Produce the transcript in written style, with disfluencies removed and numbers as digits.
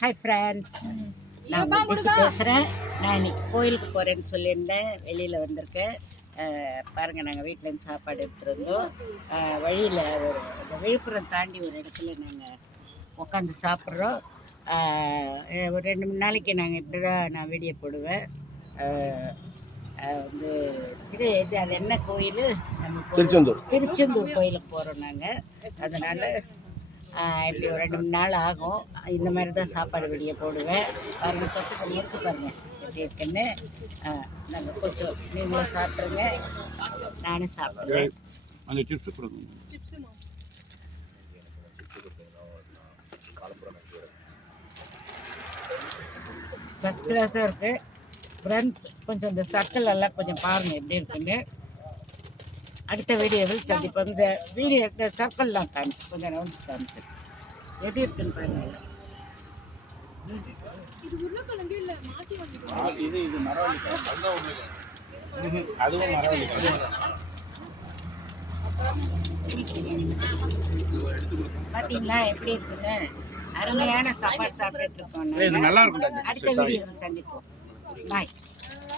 Hi friends, நான் விஜய்க்கு பேசுகிறேன். நான் இன்னைக்கு கோயிலுக்கு போகிறேன்னு சொல்லியிருந்தேன், வெளியில் வந்திருக்கேன். பாருங்கள், நாங்கள் வீட்டிலேருந்து சாப்பாடு எடுத்துருந்தோம். வழியில் இந்த விழுப்புரம் தாண்டி ஒரு இடத்துல நாங்கள் உட்காந்து சாப்பிட்றோம். ஒரு 2-3 நாளைக்கு நாங்கள் இப்படி தான் நான் வீடியோ போடுவேன். வந்து இது அது என்ன கோயில்? நம்ம திருச்செந்தூர் கோயிலுக்கு போகிறோம் நாங்கள். அதனால் இப்படி ஒரு 2-3 நாள் ஆகும். இந்த மாதிரி தான் சாப்பாடு வீடியோ போடுவேன். பாருங்கள், தொட்டு முறுக்கு பாருங்கள் எப்படி இருக்குன்னு. நாங்கள் கொஞ்சம் நீங்களும் சாப்பிட்ருங்க, நானும் சாப்பிட்றேன். ஃபஸ்ட் கிளாஸாக இருக்குது. ஃப்ரெண்ட்ஸ், கொஞ்சம் இந்த சர்க்கிள் எல்லாம் கொஞ்சம் பாருங்கள் எப்படி இருக்குன்னு. அடுத்த வீடியோவில் சந்திப்போம். இந்த வீடியோ இந்த சர்க்கிள்லாம் காமிச்சு கொஞ்சம் ரவுண்ட் காமிச்சு எப்படி இருக்குன்னு பாருங்கள். பார்த்தீங்களா எப்படி இருக்குன்னு? அருமையான சாப்பாடு சாப்பிட்டுட்டு இருக்கோம். அடுத்த வீடியோவில் சந்திப்போம். பாய்.